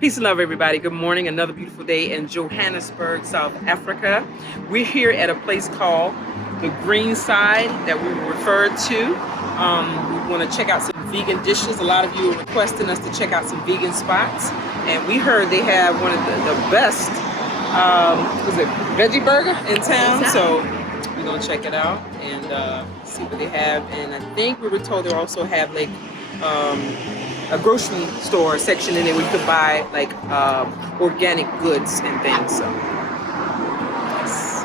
Peace and love, everybody. Good morning. Another beautiful day in Johannesburg, South Africa. We're here at a place called the Green Side that we were referred to. We want to check out some vegan dishes. A lot of you are requesting us to check out some vegan spots. And we heard they have one of the best, was it Veggie Burger in town? So we're going to check it out and see what they have. And I think we were told they also have like a grocery store section in there where you could buy like organic goods and things. So yes.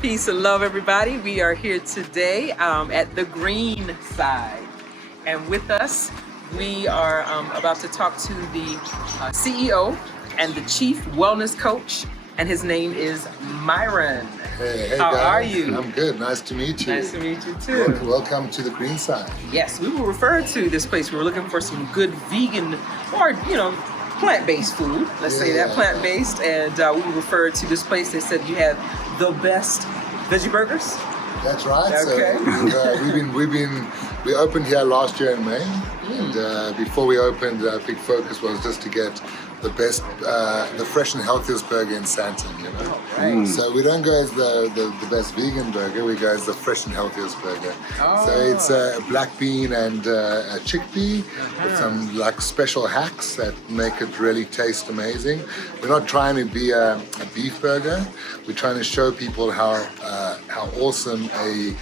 Peace and love, everybody. We are here today at the Green Side, and with us we are about to talk to the CEO and the Chief Wellness Coach, and his name is Myron. Hey How guys. are you? I'm good. Nice to meet you. Nice to meet you too. Welcome to the Green Side. Yes, we were referred to this place. We were looking for some good vegan or, plant-based food. Let's say that, plant-based. And we were referred to this place. They said you had the best veggie burgers. That's right. Okay. So we opened here last year in May, and before we opened, our big focus was just to get the best, the fresh and healthiest burger in Sandton, Right. So we don't go as the best vegan burger, we go as the fresh and healthiest burger. Oh. So it's a black bean and a chickpea with some like special hacks that make it really taste amazing. We're not trying to be a beef burger, we're trying to show people how awesome a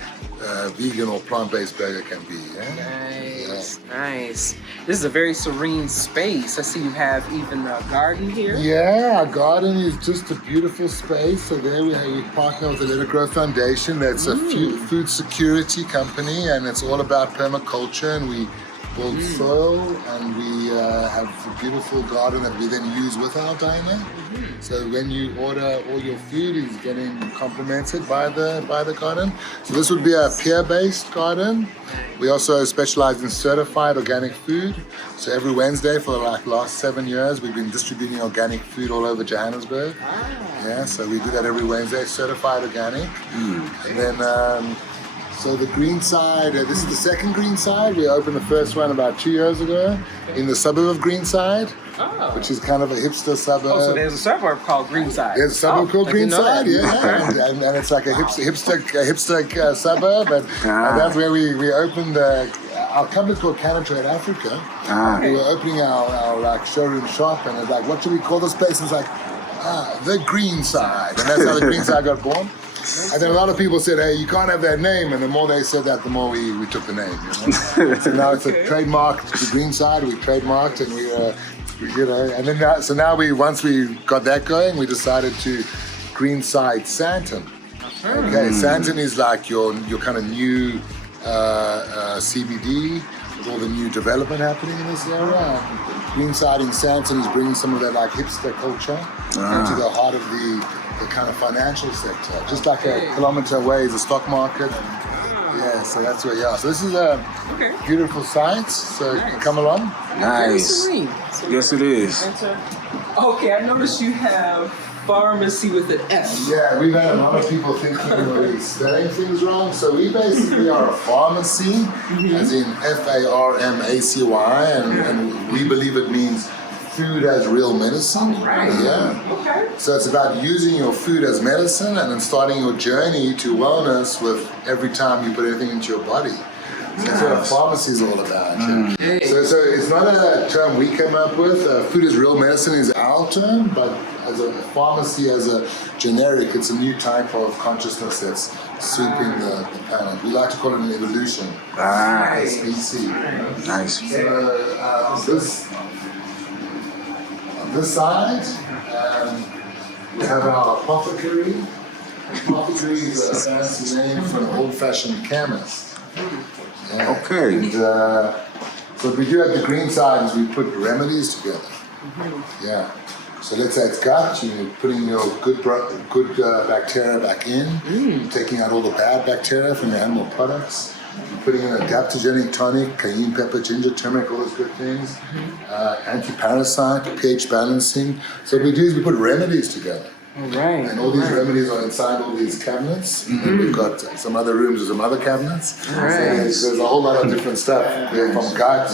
vegan or plant-based burger can be. Nice. This is a very serene space. I see you have even a garden here. Yeah, our garden is just a beautiful space. So there we partner with the Let It Grow Foundation. That's a food security company, and it's all about permaculture. And we build soil, and we have a beautiful garden that we then use with our diner. So when you order, all your food is getting complemented by the garden. So this would be a peer-based garden. We also specialize in certified organic food. So every Wednesday for like last 7 years, we've been distributing organic food all over Johannesburg. Yeah, so we do that every Wednesday, certified organic. And then, so the Green Side, this is the second Green Side. We opened the first one about 2 years ago in the suburb of Greenside, which is kind of a hipster suburb. Oh, so there's a suburb called Greenside. There's a suburb called Greenside, and it's like a hipster suburb, and that's where we opened our company's called Canna Trade Africa. We were opening our like showroom shop, and it's like, what should we call this place? And it's like, the Green Side, and that's how the Green Side got born. And then a lot of people said, hey, you can't have that name. And the more they said that, the more we took the name. So now it's a trademarked, the Green Side, we trademarked, and and then so now once we got that going, we decided to Green Side Sandton. Okay, Sandton is like your kind of new CBD with all the new development happening in this area. Green Side in Sandton is bringing some of that like hipster culture into the heart of the kind of financial sector. Just like a kilometer away is the stock market. Yeah, so that's where you are. So this is a beautiful site, so you can come along. Nice. Yes, it is. Okay, I noticed you have pharmacy with an S. Yeah, we've had a lot of people thinking we're spelling things wrong. So we basically are a pharmacy, as in Pharmacy, and we believe it means food as real medicine. Yeah. So it's about using your food as medicine and then starting your journey to wellness with every time you put anything into your body. So that's what a pharmacy is all about. So it's not a term we came up with. Food as real medicine is our term, but as a pharmacy, as a generic, it's a new type of consciousness that's sweeping the planet. We like to call it an evolution. Nice. SBC. Nice. So on this side, we have our apothecary. Apothecary is a fancy name for an old-fashioned chemist. Yeah. Okay. And, so what we do at the Green Side is we put remedies together. Yeah. So let's say it's gut, you're putting your good bacteria back in, taking out all the bad bacteria from your animal products. You're putting in adaptogenic tonic, cayenne pepper, ginger, turmeric, all those good things. Anti-parasite, pH balancing. So what we do is we put remedies together. All right. And all these remedies are inside all these cabinets. And we've got some other rooms with some other cabinets. All right. So there's a whole lot of different stuff there from gut.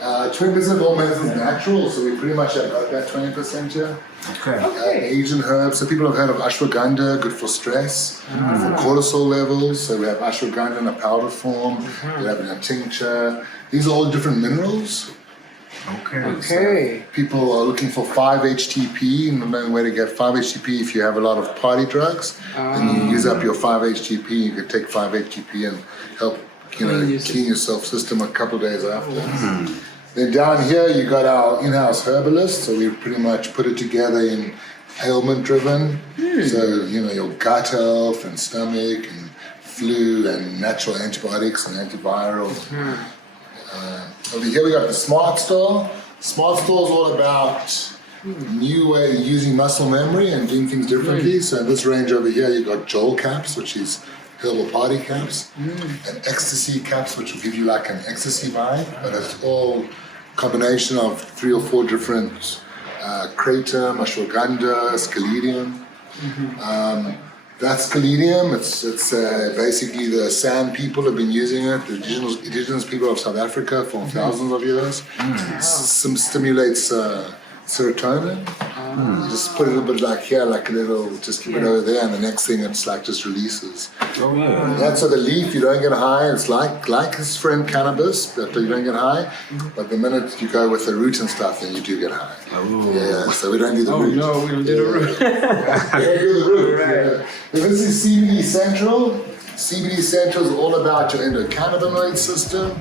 20% of all medicine is natural, so we pretty much have got that 20% here. Okay. Asian herbs. So people have heard of ashwagandha, good for stress, good for cortisol levels. So we have ashwagandha in a powder form. We have it in a tincture. These are all different minerals. Okay. People are looking for 5-HTP, and knowing where to get 5-HTP if you have a lot of party drugs. Then you use up your 5-HTP. You can take 5-HTP and help clean your self system a couple of days after. Then down here you got our in-house herbalist, so we pretty much put it together in ailment driven. So your gut health and stomach and flu and natural antibiotics and antivirals. Over here we got the Smart Store. Smart Store is all about new way of using muscle memory and doing things differently. So in this range over here you got Joel caps, which is herbal party caps, and ecstasy caps, which will give you like an ecstasy vibe, but it's all combination of 3 or 4 different kratom, ashwagandha, scaledium. That's scaledium. It's basically the San people have been using it, the indigenous people of South Africa for thousands of years. Some stimulates serotonin. You just put it a bit like here, like a little, just keep it over there, and the next thing it's like just releases. Oh yeah. That's the leaf, you don't get high. It's like his friend cannabis, but you don't get high. But the minute you go with the root and stuff, then you do get high. Yeah, so we don't do the root. No, we don't do the root. We don't do the root. Yeah. This is CBD Central. CBD Central is all about your endocannabinoid system.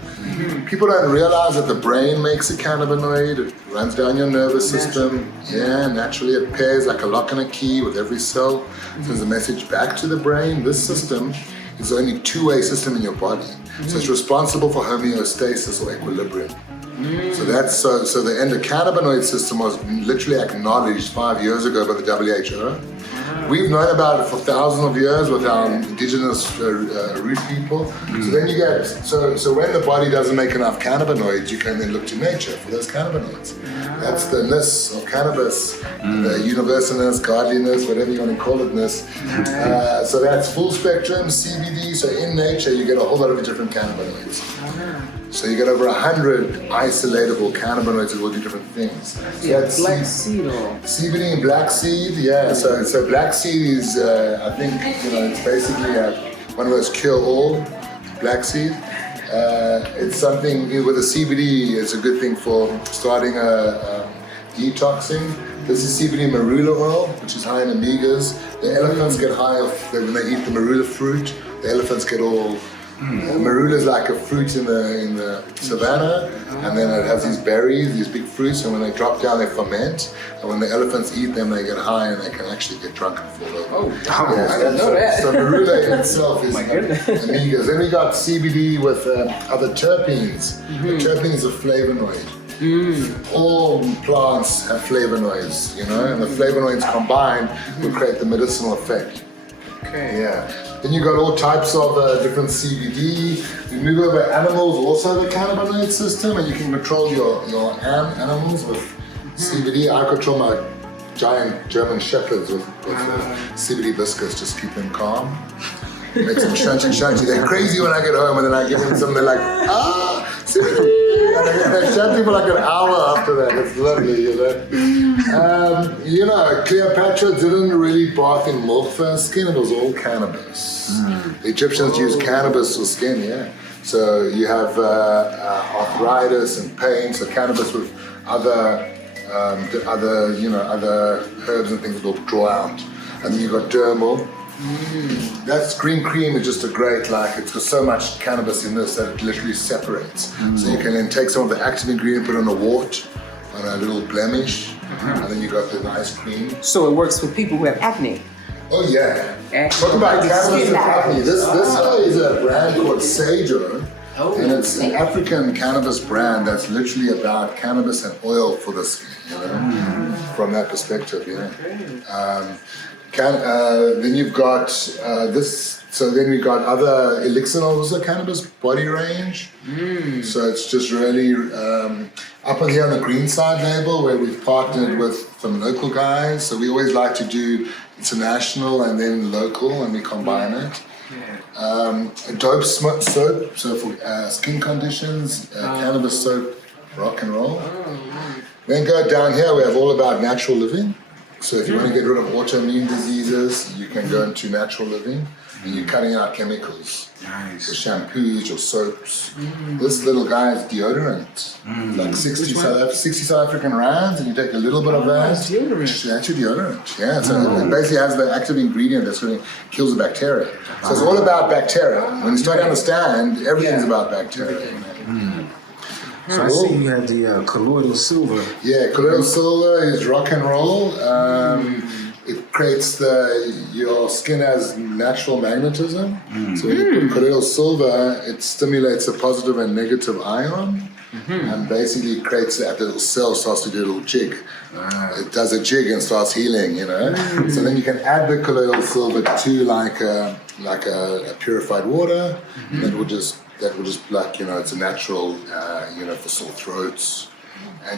People don't realize that the brain makes a cannabinoid. It runs down your nervous system. Yeah, naturally it pairs like a lock and a key with every cell. Sends a message back to the brain. This system is the only two-way system in your body. So it's responsible for homeostasis or equilibrium. So so the endocannabinoid system was literally acknowledged 5 years ago by the WHO. We've known about it for thousands of years with our indigenous root people. So then you get, so when the body doesn't make enough cannabinoids, you can then look to nature for those cannabinoids. That's the ness of cannabis, the universalness, godliness, whatever you want to call it, ness. So that's full spectrum, CBD, so in nature you get a whole lot of different cannabinoids. So you get over 100 isolatable cannabinoids that will do different things. So that's Black seed oil. CBD and black seed, yeah. So black seed is, I think, it's basically one of those cure-all black seed. It's something with the CBD. It's a good thing for starting detoxing. This is CBD marula oil, which is high in omegas. The elephants get high when they eat the marula fruit. The elephants get all. Marula is like a fruit in the savannah, and then it has these berries, these big fruits, and when they drop down, they ferment. And when the elephants eat them, they get high, and they can actually get drunk and fall over. I didn't know that. So marula in itself is omegas. Then we got CBD with other terpenes. The terpenes are flavonoid. All plants have flavonoids, and the flavonoids combined will create the medicinal effect. Okay. Yeah. Then you got all types of different CBD. You move over animals, also the cannabinoid system, and you can control your animals with CBD. I control my giant German shepherds with CBD biscuits, just keep them calm. Make them shunchy. They're crazy when I get home, and then I give them something like, CBD. And they shut people like an hour after that. It's lovely, Cleopatra didn't really bath in milk for her skin. It was all cannabis. The Egyptians used cannabis for skin, yeah. So you have arthritis and pain. So cannabis with other herbs and things that will draw out. And then you got dermal. That's green cream is just a great, it's got so much cannabis in this that it literally separates. So you can then take some of the active ingredient, put on a wart, on a little blemish, and then you got the nice cream. So it works for people who have acne. Oh yeah. Talk about cannabis and acne. This is a brand called Sajo. And it's an African cannabis brand that's literally about cannabis and oil for the skin, from that perspective, then you've got this, so then we've got other elixir oils, also cannabis body range. So it's just really up on here on the green side label where we've partnered with some local guys. So we always like to do international and then local, and we combine it. A dope soap, so for skin conditions, cannabis soap, rock and roll. Then go down here, we have all about natural living. So if you want to get rid of autoimmune diseases, you can go into natural living, and you're cutting out chemicals. Nice. Your shampoos, your soaps. This little guy is deodorant. Like 60 South African rands, and you take a little bit of that. Deodorant. That's your deodorant. Yeah, so it basically has the active ingredient that's going to kill the bacteria. So it's all about bacteria. When you start to understand, everything's about bacteria. So I see you have the Colloidal Silver. Yeah, Colloidal Silver is rock and roll. It creates your skin has natural magnetism. So when you put Colloidal Silver, it stimulates a positive and negative ion, and basically creates that little cell starts to do a little jig. It does a jig and starts healing, you know. So then you can add the Colloidal Silver to like a purified water, and that will just like, you know, it's a natural, you know, for sore throats.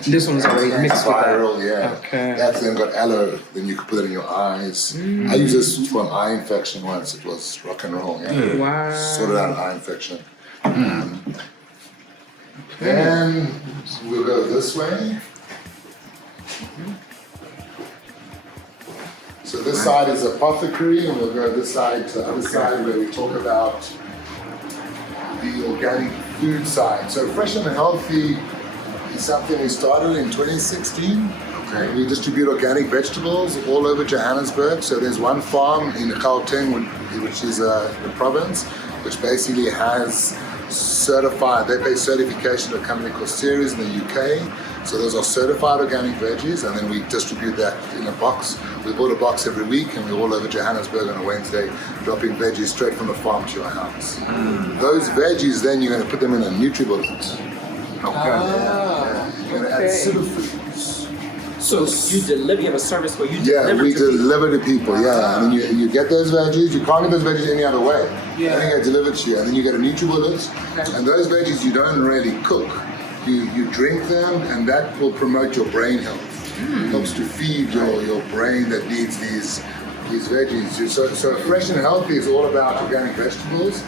This one's already mixed with that. Viral, yeah. Okay. That's then got aloe. Then you can put it in your eyes. I used this for an eye infection once. It was rock and roll. Yeah. Wow. Sorted out an eye infection. Then we'll go this way. So this side is apothecary, and we'll go this side to the other side where we talk about the organic food side. So Fresh and Healthy is something we started in 2016. Okay. We distribute organic vegetables all over Johannesburg. So there's one farm in Gauteng, which is the province, which basically has certified, they pay certification to a company called Ceres in the UK. So those are certified organic veggies, and then we distribute that in a box. We bought a box every week, and we're all over Johannesburg on a Wednesday, dropping veggies straight from the farm to your house. Those veggies, then you're going to put them in a NutriBullet. You're going to add superfoods. So you deliver, you have a service where you deliver Yeah, we to people. deliver to people, and then you get those veggies. You can't get those veggies any other way. Yeah. And then get delivered to you, and then you get a NutriBullet. And those veggies you don't really cook. You drink them, and that will promote your brain health. Helps to feed your brain that needs these veggies. So Fresh and Healthy is all about organic vegetables.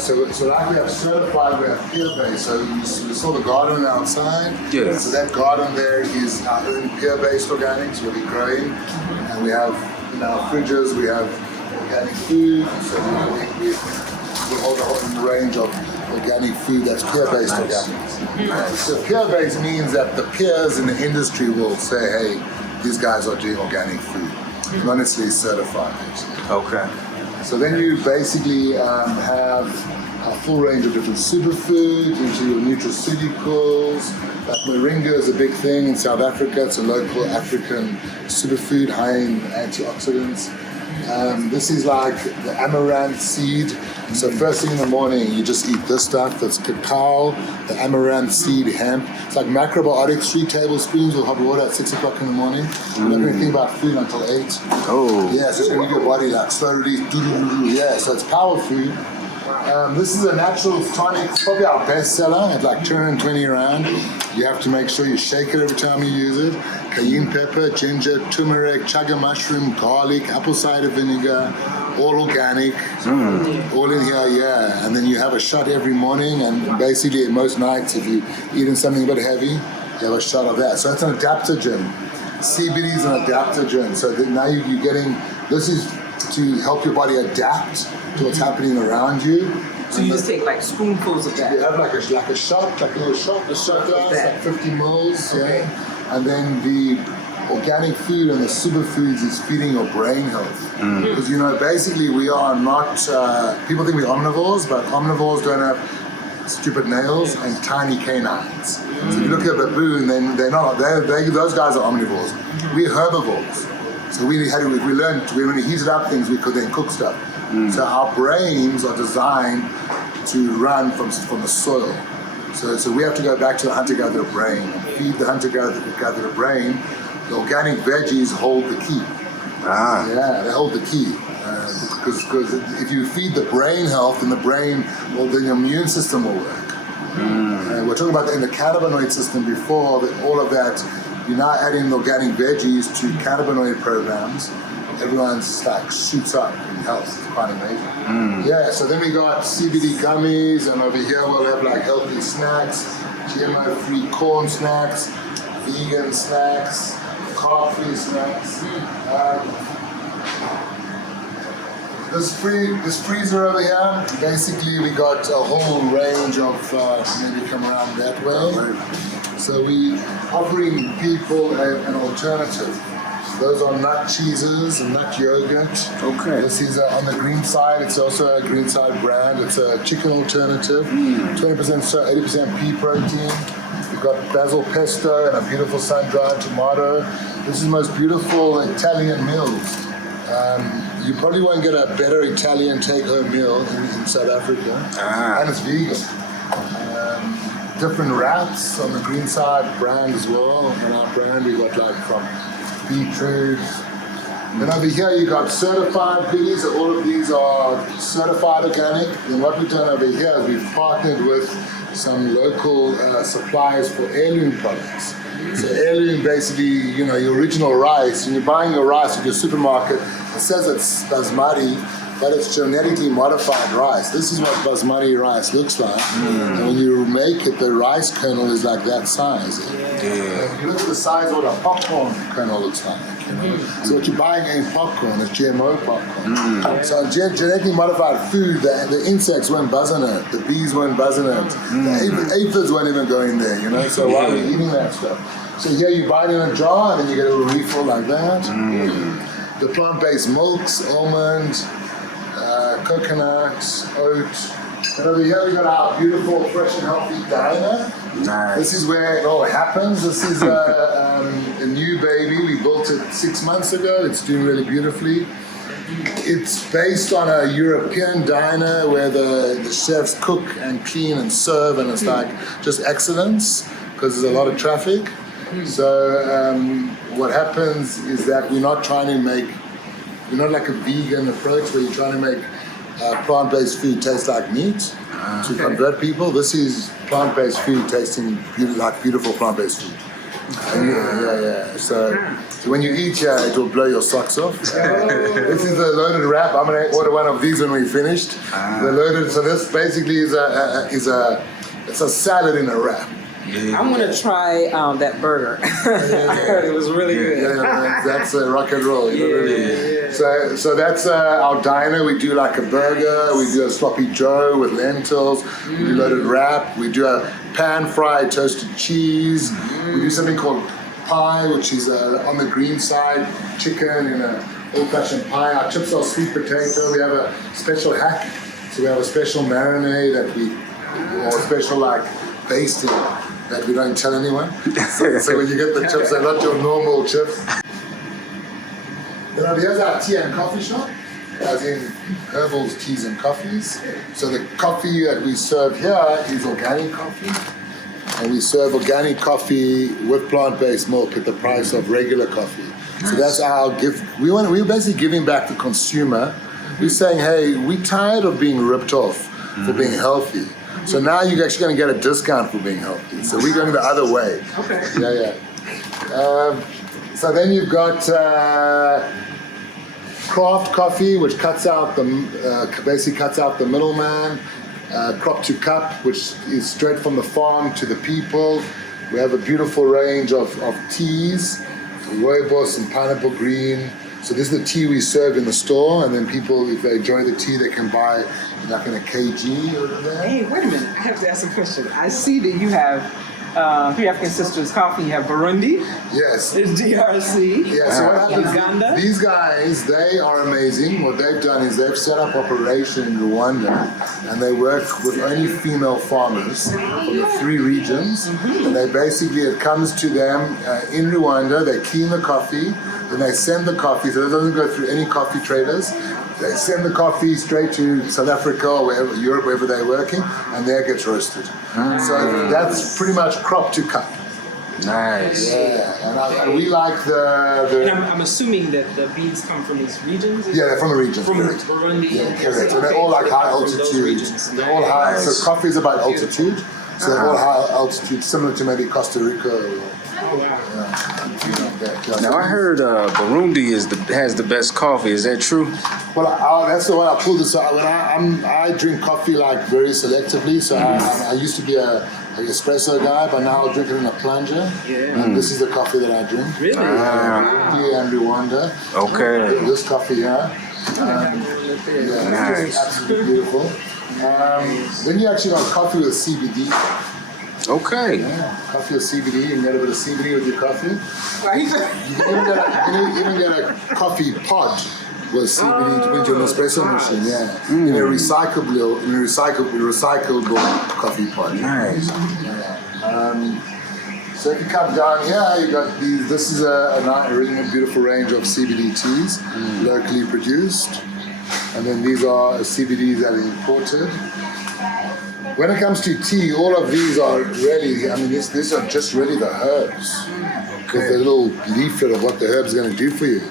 So like we have certified, we have peer-based. So you saw the garden outside. Yes. So that garden there is our own peer-based organics we'll be growing. And we have in our fridges, we have organic food. So we hold a whole range of organic food that's peer-based organics. So peer-based means that the peers in the industry will say, hey, these guys are doing organic food. Not necessarily certified. Okay. So then you basically have a full range of different superfoods into your nutraceuticals. Like Moringa is a big thing in South Africa. It's a local African superfood high in antioxidants. This is like the amaranth seed. So first thing in the morning, you just eat this stuff. That's cacao, the amaranth seed, hemp. It's like macrobiotics, 3 tablespoons of hot water at 6 o'clock in the morning. You're not going to think about food until 8. Oh. Yeah, so it's going to give your body like slow release. Yeah, so it's power food. This is a natural tonic. It's probably our best seller at like 220 rand. You have to make sure you shake it every time you use it. Cayenne pepper, ginger, turmeric, chaga mushroom, garlic, apple cider vinegar, all organic, all in here, yeah. And then you have a shot every morning, and basically most nights if you're eating something a bit heavy, you have a shot of that. So it's an adaptogen. CBD is an adaptogen. So that now you're getting, this is to help your body adapt to what's happening around you. So you just take like spoonfuls of that. You have like a shot, like a little shot, a shot glass, like 50 mils, yeah. And then the organic food and the superfoods is feeding your brain health. Because, you know, basically we are not, people think we're omnivores, but omnivores don't have stupid nails and tiny canines. So if you look at a baboon, then they're not, those guys are omnivores. We're herbivores. So we learned, when we heated up things, we could then cook stuff. So our brains are designed to run from the soil. So we have to go back to the hunter-gatherer brain and feed the hunter-gatherer brain. The organic veggies hold the key. Yeah, they hold the key. Because if you feed the brain health in the brain, well, then your immune system will work. We're talking about the endocannabinoid system before, all of that. You're now adding organic veggies to cannabinoid programs, everyone's like shoots up in health. It's quite amazing. Yeah, so then we got CBD gummies, and over here we'll have like healthy snacks, GMO-free corn snacks, vegan snacks, carb-free snacks. This freezer over here, basically we got a whole range of, maybe come around that way. So we offering people an alternative. Those are nut cheeses and nut yogurt. Okay. This is on the green side. It's also a green side brand. It's a chicken alternative. 20% so 80% pea protein. We've got basil pesto and a beautiful sun-dried tomato. This is the most beautiful Italian meals. You probably won't get a better Italian take-home meal in South Africa. And it's vegan. Different wraps on the green side brand as well. On our brand we got like from beetroot. Then over here you got certified goodies. All of these are certified organic. And what we've done over here is we've partnered with some local suppliers for heirloom products. So heirloom, basically, you know, your original rice. When you're buying your rice at your supermarket, it says it's basmati, but it's genetically modified rice. This is what basmati rice looks like. And when you make it, the rice kernel is like that size. If you look at the size of what a popcorn kernel looks like. You know? So what you're buying ain't popcorn, it's GMO popcorn. So genetically modified food, the insects won't buzz in it, the bees won't buzz in it, the aphids won't even go in there, you know? So why are we eating that stuff? So here you buy it in a jar and then you get a little refill like that. The plant-based milks, almond, coconut, oat. And over here we got our beautiful fresh and healthy diner. Nice. This is where it all happens. This is a new baby. We built it 6 months ago. It's doing really beautifully. It's based on a European diner where the chefs cook and clean and serve, and it's like just excellence because there's a lot of traffic. So what happens is that we're not like a vegan approach where you're trying to make plant-based food taste like meat to convert people. This is plant-based food tasting like beautiful plant-based food. So when you eat here, it will blow your socks off. This is a loaded wrap. I'm gonna order one of these when we finished. The loaded. So this basically is a salad in a wrap. I want to try that burger. I heard it was really good. That's rock and roll. So that's our diner. We do like a burger. We do a sloppy joe with lentils. We do loaded wrap. We do a pan-fried toasted cheese. We do something called pie, which is on the green side, chicken in an old-fashioned pie. Our chips are sweet potato. We have a special hack. So we have a special marinade or a special like basting that we don't tell anyone. So when you get the chips, they're not your normal chips. Then over here's our tea and coffee shop, as in herbals, teas and coffees. So the coffee that we serve here is organic coffee. And we serve organic coffee with plant-based milk at the price of regular coffee. So that's our gift. We're basically giving back the consumer. We're saying, hey, we're tired of being ripped off for being healthy. So now you're actually going to get a discount for being healthy. So we're going the other way. Okay. Yeah. So then you've got craft coffee, which basically cuts out the middleman. Crop to cup, which is straight from the farm to the people. We have a beautiful range of teas, rooibos and pineapple green. So this is the tea we serve in the store, and then people, if they enjoy the tea, they can buy like in a kg over there. Hey, wait a minute. I have to ask a question. I see that you have Three African Sisters coffee. You have Burundi. Yes. There's DRC. Yeah, so what happens, Uganda. these guys, they are amazing. What they've done is they've set up operation in Rwanda, and they work with only female farmers from the 3 regions. And they basically, it comes to them in Rwanda, they clean the coffee, then they send the coffee, so it doesn't go through any coffee traders. They send the coffee straight to South Africa or wherever, Europe, wherever they're working, and there it gets roasted. So that's pretty much crop to cup. Nice. Yeah, and we like the And I'm assuming that the beans come from these regions? yeah, they're from the region. From correct. Burundi. Yeah, correct. And they're all like high From those altitude. regions. They're all high. Nice. So coffee is about altitude. So they're all high altitude, similar to maybe Costa Rica. Or, Oh, wow. you know, that. Now I heard Burundi has the best coffee. Is that true? Well, that's the one I pulled this out. I drink coffee like very selectively. So I used to be an espresso guy, but now I drink it in a plunger. Yeah. And this is the coffee that I drink. Really? Burundi and Rwanda. Okay. This coffee here. Nice. Absolutely beautiful. Then you actually got coffee with CBD. Okay. Yeah, coffee with CBD. You can get a bit of CBD with your coffee. You can even get a coffee pod with CBD to put into an espresso machine. Yeah, in a recyclable coffee pod. Nice. Yeah. So if you come down here, you got these. This is a really beautiful range of CBD teas, locally produced, and then these are CBDs that are imported. When it comes to tea, all of these are really, these are just really the herbs. With the little leaflet of what the herb's going to do for you.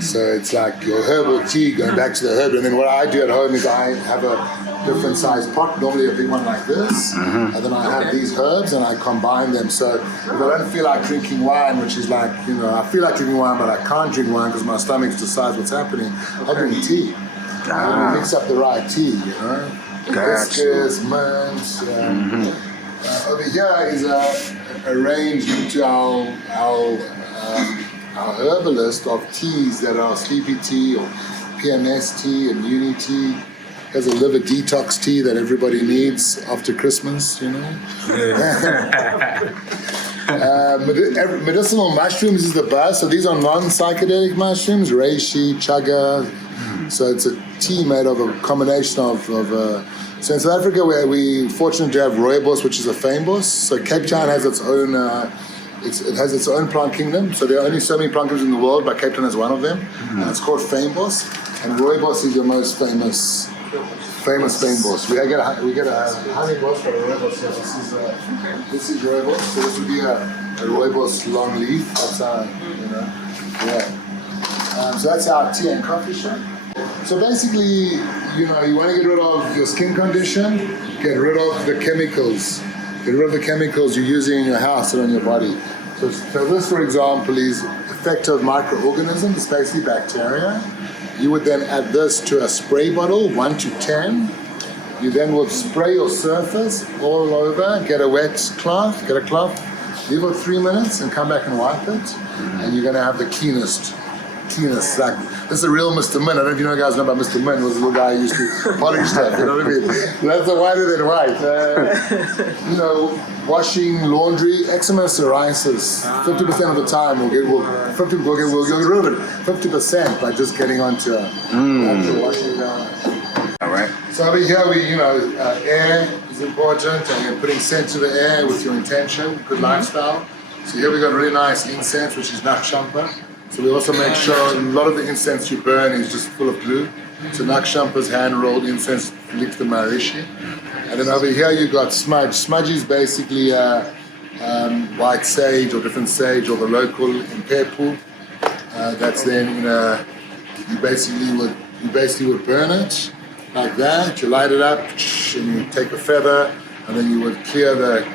So it's like your herbal tea, going back to the herb. And then what I do at home is I have a different size pot, normally a big one like this. And then I have these herbs and I combine them. So if I don't feel like drinking wine, which is like, I feel like drinking wine, but I can't drink wine because my stomach decides what's happening, I drink tea. I mix up the right tea, hibiscus, mint. Over here is arranged into our herbalist of teas that are sleepy tea or PMS tea, immunity tea. There's a liver detox tea that everybody needs after Christmas, Medicinal mushrooms is the best. So these are non-psychedelic mushrooms, reishi, chaga. So it's a tea made of a combination of so in South Africa, we're fortunate to have rooibos, which is a fynbos. So Cape Town has its own, it has its own plant kingdom. So there are only so many plant kingdoms in the world, but Cape Town is one of them. And it's called fynbos. And rooibos is the most famous fynbos. We get a honey boss for a rooibos. So this is rooibos. So this would be a rooibos long leaf. That's our, so that's our tea and coffee shop. So basically, you want to get rid of your skin condition, get rid of the chemicals. Get rid of the chemicals you're using in your house and on your body. So this, for example, is effective microorganisms, it's basically bacteria. You would then add this to a spray bottle, 1 to 10. You then would spray your surface all over, get a cloth, leave it 3 minutes and come back and wipe it. And you're going to have the keenest. Like, this is a real Mr. Min. I don't know if you guys know about Mr. Min. He was a little guy who used to polish stuff, you know what I mean? That's the whiter than white. Washing, laundry, eczema, psoriasis. 50% of the time we'll get rid of it. 50% by just getting onto washing down. All right. So over here, air is important, and you're putting scent to the air with your intention, good lifestyle. So here we got really nice incense, which is Nakshampa. So we also make sure a lot of the incense you burn is just full of glue. So Nakshampa's hand-rolled incense linked to Maharishi. And then over here you got smudge. Smudge is basically white sage or different sage or the local impepu. That's then you basically would burn it like that. You light it up and you take a feather and then you would clear the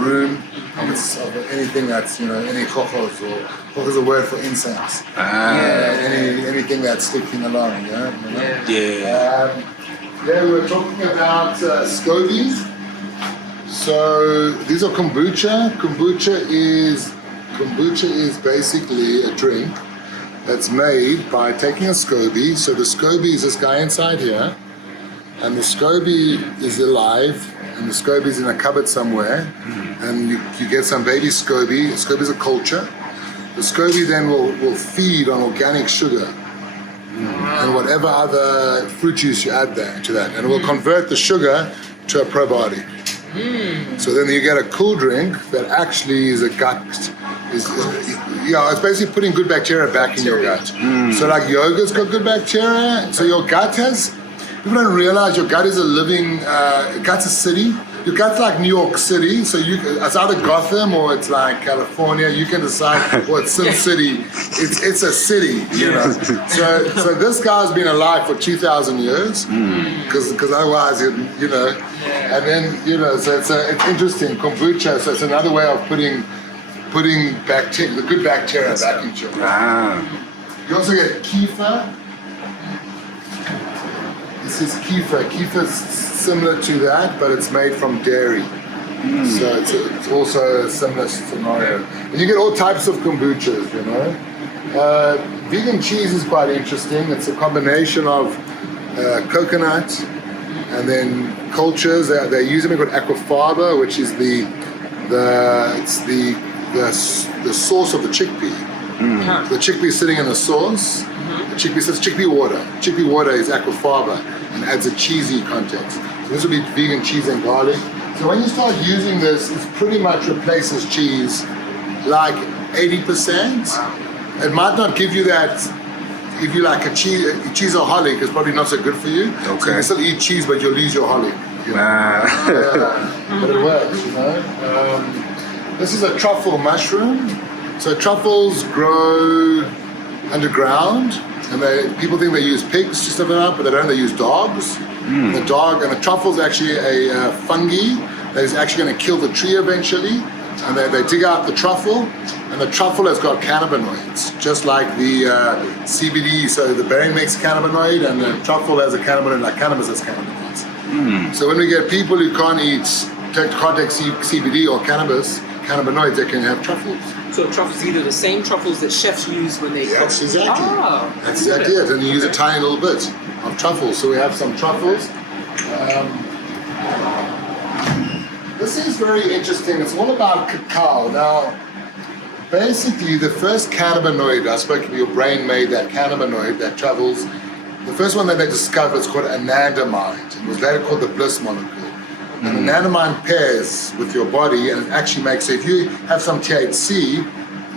room of anything that's, any kokos, or kokos is a word for incense. Anything that's sticking along, we were talking about scobies. So these are kombucha. Kombucha is basically a drink that's made by taking a SCOBY. So the SCOBY is this guy inside here, and the SCOBY is alive. And the SCOBY is in a cupboard somewhere, and you get some baby SCOBY. SCOBY is a culture. The SCOBY then will feed on organic sugar and whatever other fruit juice you add to that, and it will convert the sugar to a probiotic. So then you get a cool drink that actually is a gut. It's basically putting good bacteria back in your gut. So like yogurt's got good bacteria. So your gut has. People don't realize your gut is a living, gut's a city. Your gut's like New York City, so it's either Gotham or it's like California. You can decide, it's Sin City. It's a city, So this guy's been alive for 2,000 years, because otherwise, and then, so it's interesting, kombucha, so it's another way of putting putting bacteria, the good bacteria back into your body. You also get kefir. This is kefir. Kefir is similar to that, but it's made from dairy. So it's also a similar scenario. And you get all types of kombuchas, you know. Vegan cheese is quite interesting. It's a combination of coconut and then cultures. They use something called aquafaba, which is the sauce of the chickpea. The chickpea is sitting in the sauce. The chickpea, so it's chickpea water. Chickpea water is aquafaba and adds a cheesy context. So this will be vegan cheese and garlic. So when you start using this, it pretty much replaces cheese like 80%. It might not give you that, if you like a cheeseaholic, it's probably not so good for you. Okay. So you can still eat cheese, but you'll lose your holic. You know? But it works, you know. This is a truffle mushroom. So truffles grow underground, and people think they use pigs to stuff it up, but they don't. They use dogs. The dog and the truffle is actually a fungi that is actually going to kill the tree eventually. And they dig out the truffle, and the truffle has got cannabinoids, just like the CBD. So the berry makes cannabinoid, and the truffle has a cannabinoid, like cannabis has cannabinoids. So when we get people who can't take CBD or cannabinoids, they can have truffles. So truffles, either the same truffles that chefs use when they cook. Yes, exactly. Oh, That's exactly it. And you use a tiny little bit of truffles. So we have some truffles. This is very interesting. It's all about cacao. Now, basically, the first cannabinoid, I spoke of, your brain made that cannabinoid that travels. The first one that they discovered is called anandamide. It was later called the bliss molecule. And anandamide pairs with your body, and it actually makes, so if you have some THC,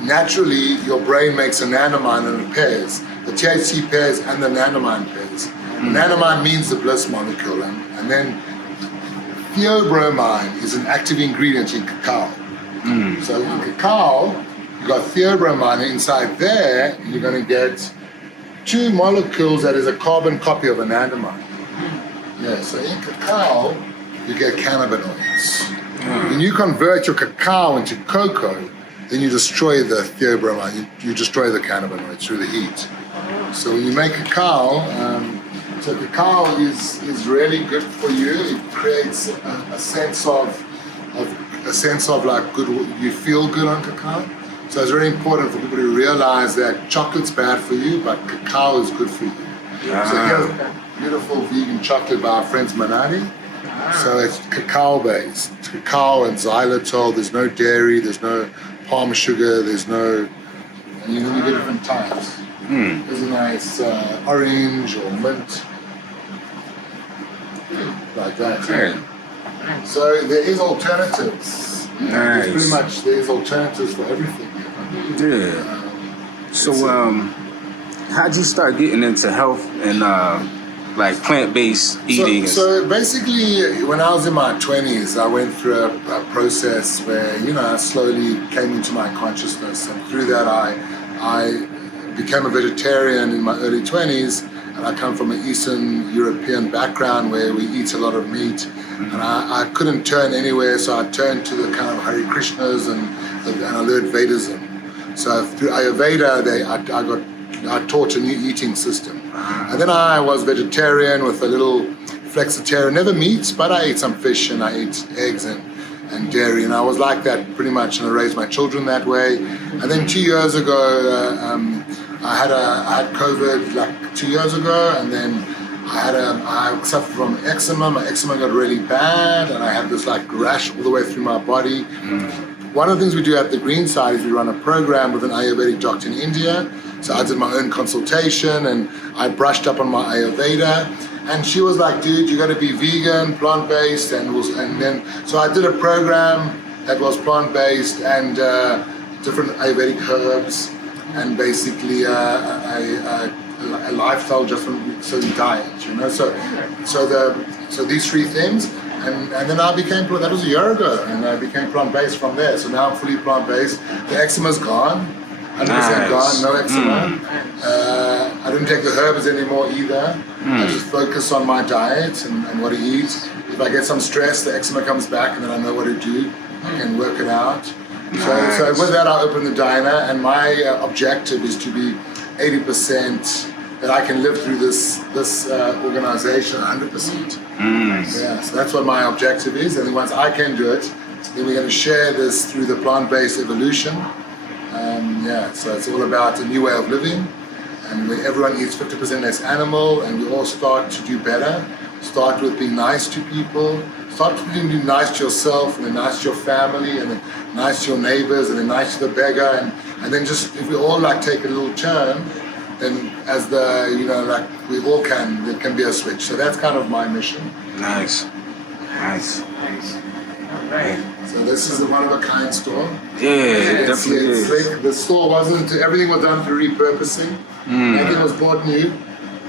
naturally your brain makes anandamide and it pairs. The THC pairs and the anandamide pairs. Anandamide means the bliss molecule, and then theobromine is an active ingredient in cacao. So in cacao, you've got theobromine. Inside there, you're going to get two molecules that is a carbon copy of anandamide. Yeah, so in cacao, you get cannabinoids. When you convert your cacao into cocoa, then you destroy the theobromine, you destroy the cannabinoids through the heat. So when you make cacao, so cacao is really good for you. It creates a sense of like good. You feel good on cacao. So it's very important for people to realize that chocolate's bad for you, but cacao is good for you. So here's beautiful vegan chocolate by our friends Manani. So it's cacao based. It's cacao and xylitol. There's no dairy. There's no palm sugar. There's no. And you get different types. There's a nice orange or mint. Like that. Okay. So there is alternatives. Nice. Pretty much there's alternatives for everything. Yeah. So how'd you start getting into health and like plant-based eating? So basically, when I was in my 20s, I went through a process where, I slowly came into my consciousness, and through that I became a vegetarian in my early 20s. And I come from an Eastern European background where we eat a lot of meat, and I couldn't turn anywhere, so I turned to the kind of Hare Krishnas and I learned Vedism. So through Ayurveda, I taught a new eating system. And then I was vegetarian with a little flexitarian, never meat, but I ate some fish and I ate eggs and dairy, and I was like that pretty much, and I raised my children that way. And then 2 years ago, I had COVID like 2 years ago, and then I suffered from eczema. My eczema got really bad, and I had this like rash all the way through my body. One of the things we do at the Green Side is we run a program with an Ayurvedic doctor in India. So I did my own consultation, and I brushed up on my Ayurveda. And she was like, "Dude, you got to be vegan, plant-based," so I did a program that was plant-based and different Ayurvedic herbs, and basically a lifestyle adjustment, certain diet, So these three things, and then I became, that was a year ago, and I became plant-based from there. So now I'm fully plant-based. The eczema's gone, 100% gone, no eczema. I don't take the herbs anymore either. I just focus on my diet and what I eat. If I get some stress, the eczema comes back, and then I know what to do. I can work it out. So with that, I opened the diner, and my objective is to be 80%, that I can live through this organization 100%. Yeah, so that's what my objective is, and then once I can do it, then we're going to share this through the plant-based evolution. So it's all about a new way of living, and where everyone eats 50% less animal, and we all start to do better. Start with being nice to people. Start with being nice to yourself, and then nice to your family, and then nice to your neighbors, and then nice to the beggar, and then just if we all like take a little turn, then as we all can, there can be a switch. So that's kind of my mission. Nice. All right. So this is a one-of-a-kind store. Yeah, definitely is. Like the store wasn't, everything was done through repurposing. Everything was bought new.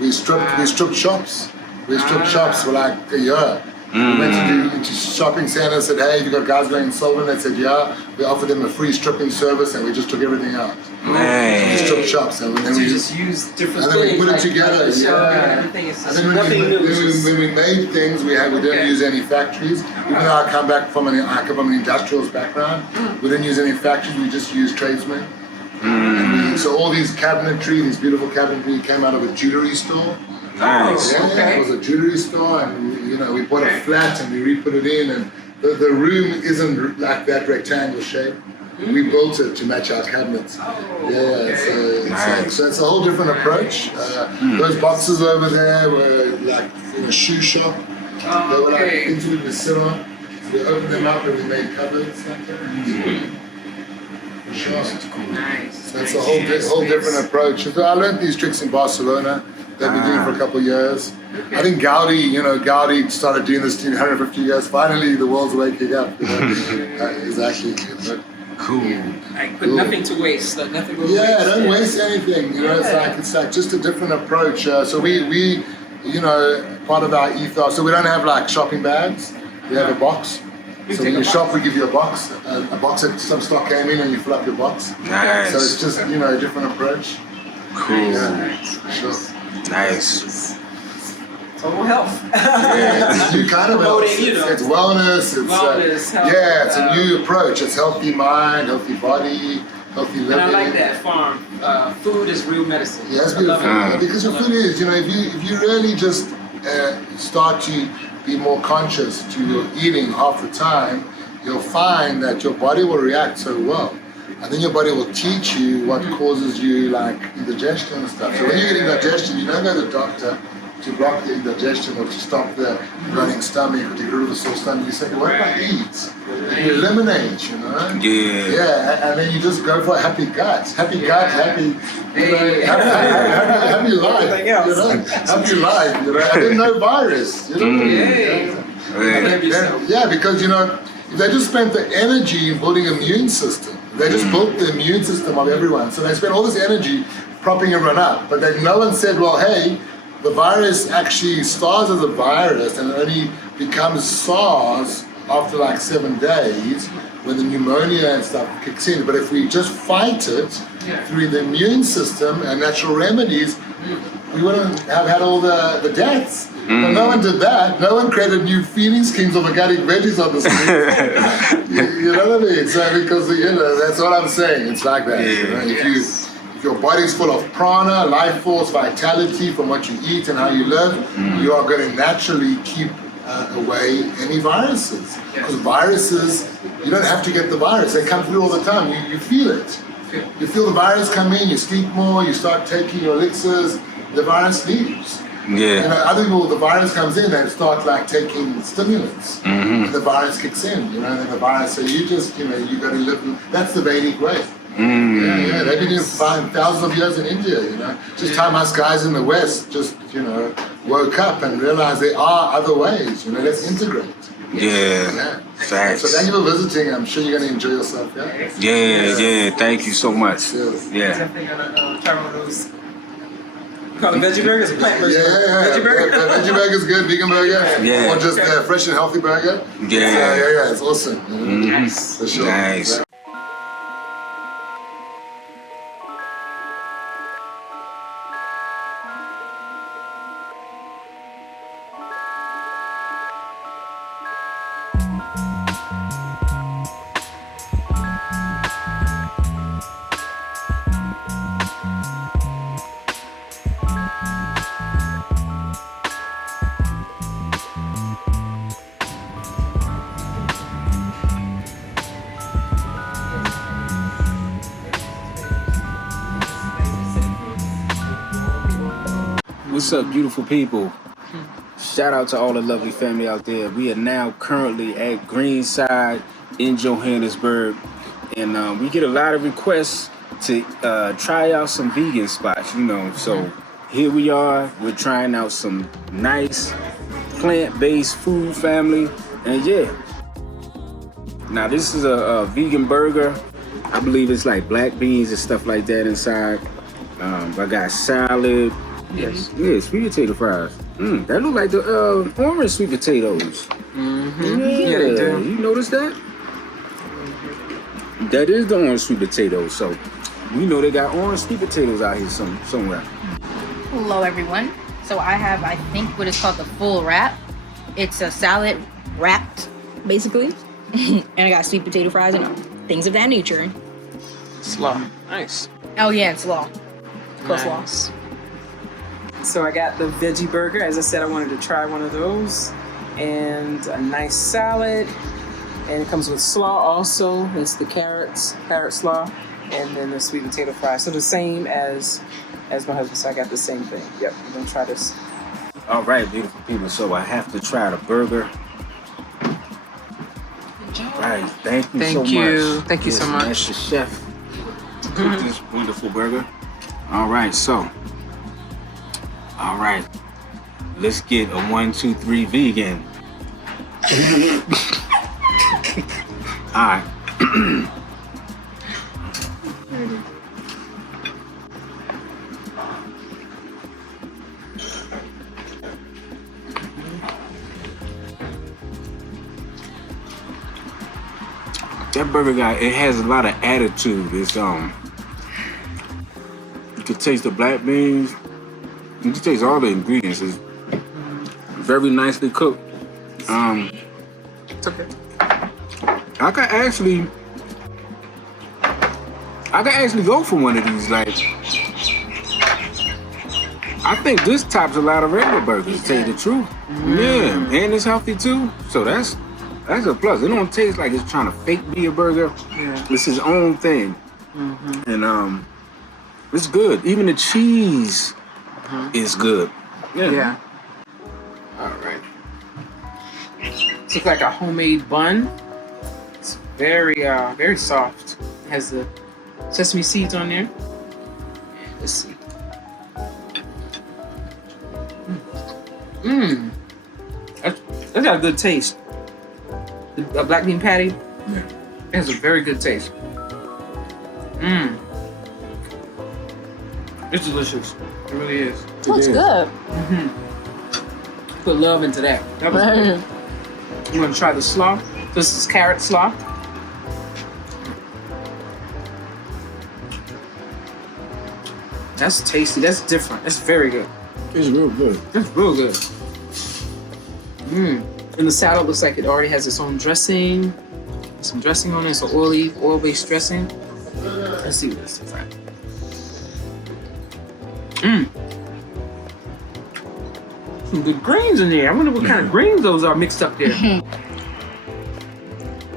We stripped shops. We stripped shops for like a year. We went into shopping centers, said, hey, you got guys going insolvent? They said, yeah. We offered them a free stripping service, and we just took everything out. Man. We stripped shops, and then We just use different and then things. we put it together. And everything is And just then nothing new. It's just- when we made things, we didn't use any factories. Even though I come from an industrials background, we didn't use any factories. We just used tradesmen. And so all these cabinetry, these beautiful cabinetry, came out of a jewelry store. Nice. Yeah, Okay. it was a jewelry store, and we bought a flat and we re-put it in, and the room isn't like that rectangle shape. We built it to match our cabinets. So it's a whole different approach. Those boxes over there were like in a shoe shop. They were like into the cinema. So we opened them up and we made cupboards like that. Sure. Nice. So it's a whole different approach. So I learned these tricks in Barcelona. They've been doing it for a couple of years. I think Gaudi started doing this 150 years. Finally, the world's waking up. Exactly. Cool. Like, put nothing to waste. Like, nothing to waste. Don't waste anything. It's like just a different approach. So we part of our ethos. So we don't have like shopping bags. We have a box. So when you shop, we give you a box that some stock came in, and you fill up your box. Nice. So it's just a different approach. Cool. Yeah, sure. Nice. Total health. Yeah, it's a new kind of health. Promoting, It's wellness. It's wellness, health, it's a new approach. It's healthy mind, healthy body, healthy living. And I like that farm. Food is real medicine. Yeah, it's I love beautiful. it. Because your food is, if you really just start to be more conscious to your eating half the time, you'll find that your body will react so well. And then your body will teach you what causes you like indigestion and stuff. So when you're getting indigestion, you don't go to the doctor to block the indigestion or to stop the running stomach or to get rid of the sore stomach. You say, what do I eat? And you eliminate, Yeah, and then you just go for a happy gut. Happy gut, happy life. Happy life, I didn't know virus, Yeah, because they just spent the energy in building an immune system. They just built the immune system of everyone. So they spent all this energy propping everyone up. But then no one said, well, hey, the virus actually starts as a virus and it only becomes SARS after like 7 days when the pneumonia and stuff kicks in. But if we just fight it through the immune system and natural remedies, we wouldn't have had all the deaths. But no one did that. No one created new feeding schemes of organic veggies on the street. you know what I mean? So because that's what I'm saying. It's like that. If your body's full of prana, life force, vitality from what you eat and how you live, you are going to naturally keep away any viruses. Because viruses, you don't have to get the virus. They come through all the time. You feel it. You feel the virus come in, you sleep more, you start taking your elixirs, the virus leaves. Other people, the virus comes in and start like taking stimulants. And the virus kicks in, and then the virus, so you just, you got to live, that's the Vedic way. They've been doing thousands of years in India, Just time us guys in the West just, woke up and realized there are other ways, let's integrate. Facts. So thank you for visiting. I'm sure you're going to enjoy yourself, Thank you so much. Definitely gonna try one of those. Call it Veggie Burgers or plant burgers? Veggie Burger? Veggie Burger's good, vegan burger. Or just fresh and healthy burger. It's awesome. Nice. For sure. Nice. What's up, beautiful people? Shout out to all the lovely family out there. We are now currently at Greenside in Johannesburg, and we get a lot of requests to try out some vegan spots, you know. So here we are. We're trying out some nice plant-based food, family, and yeah. Now this is a vegan burger. I believe it's like black beans and stuff like that inside. I got salad. Yes. Yeah, sweet potato fries. That look like the orange sweet potatoes. Yeah, they do. You notice that? That is the orange sweet potatoes. So we know they got orange sweet potatoes out here somewhere. Hello everyone. So I have, I think, what is called the full wrap. It's a salad wrapped, basically. And I got sweet potato fries and things of that nature. Slaw. Nice. Oh yeah, it's slaw. Coleslaw. Nice. So I got the veggie burger. As I said, I wanted to try one of those. And a nice salad. And it comes with slaw also. It's the carrot slaw. And then the sweet potato fries. So the same as my husband. So I got the same thing. Yep, I'm gonna try this. All right, beautiful people. So I have to try the burger. Right, thank you so much. Thank you so much. That's the chef. Cooked this wonderful burger. All right, so. All right. Let's get a 1, 2, 3 vegan. All right. That burger it has a lot of attitude. It's you can taste the black beans. You can taste all the ingredients. It's very nicely cooked. It's okay. I could actually go for one of these. Like, I think this tops a lot of regular burgers, to tell you the truth. Yeah, and it's healthy too. So that's a plus. It don't taste like it's trying to fake be a burger. Yeah. It's his own thing. And it's good. Even the cheese is good. Yeah. All right. It's like a homemade bun. It's very soft. It has the sesame seeds on there. Let's see. That's got a good taste. The black bean patty. Yeah. It has a very good taste. It's delicious. It really is. Looks good. Put love into that. That was good. I'm gonna try the slaw. This is carrot slaw. That's tasty. That's different. That's very good. It's real good. That's real good. And the salad looks like it already has its own dressing. Some dressing on it. It's an oil-based dressing. Let's see what this is like. Some good greens in there. I wonder what kind of greens those are mixed up there.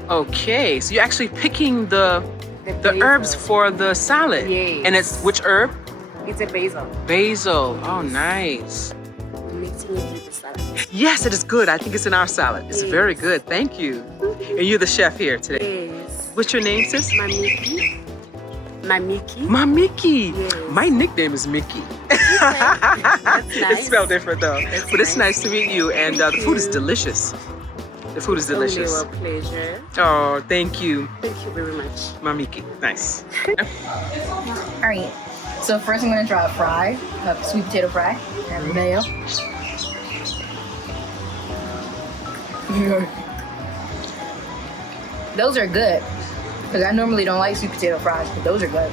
Okay, so you're actually picking the herbs for the salad. Yes. And it's which herb? It's a basil. Basil. Oh, nice. Mixed with the salad. Yes, it is good. I think it's in our salad. It's very good. Thank you. And you're the chef here today. Yes. What's your name, sis? Mamiki. Mamiki. Yes. My nickname is Mickey. That's nice. It's spelled different though. That's But it's nice. nice to meet you. And the food is delicious. The food is delicious. Only a pleasure. Oh, thank you, Thank you very much. Mamiki. Nice. All right. So first I'm gonna try a fry, a sweet potato fry, and mayo. Those are good. Because I normally don't like sweet potato fries, but those are good.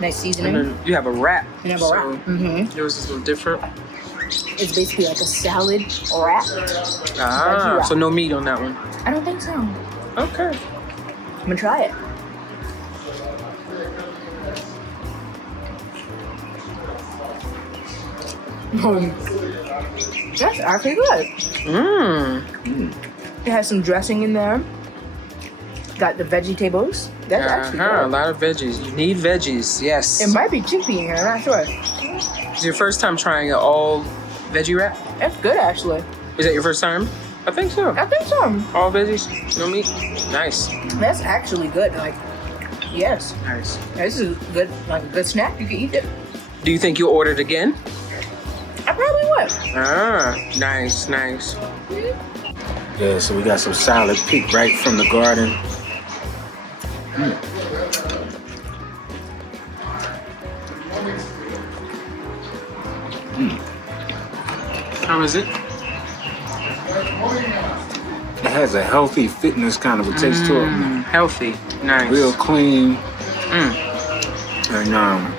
Nice seasoning. And then you have a wrap. And have a wrap. Yours is a little different. It's basically like a salad wrap. Ah, wrap. so no meat on that one. I don't think so. Okay. I'm gonna try it. That's actually good. It has some dressing in there. Got the vegetables. That's actually A good. lot of veggies. You need veggies. Yes. It might be chickpea in here. I'm not sure. It's your first time trying an all veggie wrap? That's good, actually. Is that your first time? I think so. I think so. All veggies, no meat. Nice. That's actually good. Like, yes. Nice. This is good, like a good snack. You can eat it. Do you think you'll order it again? I probably would. Ah, nice, nice. Yeah, so we got some salad picked right from the garden. How is it? It has a healthy fitness kind of a taste to it. Healthy, nice. Real clean and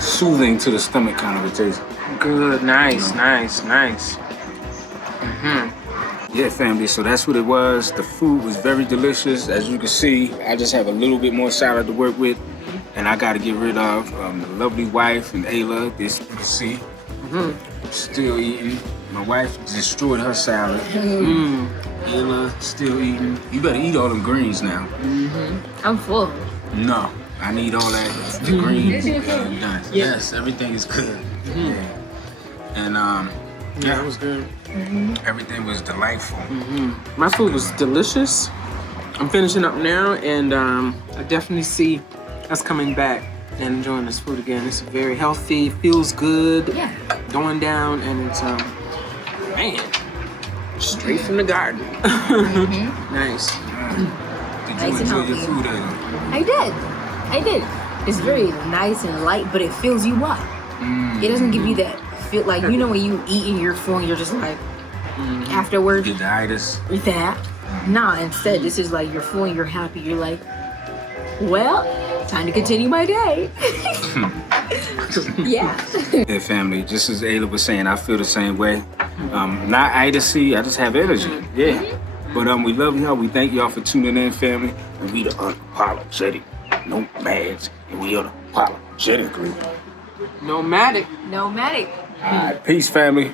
soothing to the stomach kind of a taste. Good, nice, nice, nice. Yeah, family, so that's what it was. The food was very delicious. As you can see, I just have a little bit more salad to work with, and I got to get rid of the lovely wife and Ayla. This you can see, still eating. My wife destroyed her salad. Ayla still eating. You better eat all them greens now. I'm full. No, I need all that, the greens. Done. Yes, everything is good. Yeah. And Yeah, it was good. everything was delightful. My food was delicious. I'm finishing up now, and I definitely see us coming back and enjoying this food again. It's very healthy, feels good, Yeah. going down, and it's man, straight from the garden. Nice. Did Nice you and enjoy your healthy. food, Ayla? I did. It's very nice and light, but it fills you up. It doesn't give you that feel like, you know, when you eat and you're full and you're just like, afterwards, Get the itis. that. Nah, instead, this is like you're full and you're happy. You're like, well, time to continue my day. Yeah. Yeah, family, just as Ayla was saying, I feel the same way. Not itis-y, I just have energy. Yeah. But we love y'all. We thank y'all for tuning in, family. And we the unapologetic Nomads. And we unapologetically. Nomadic. Nomadic. All right, peace, family.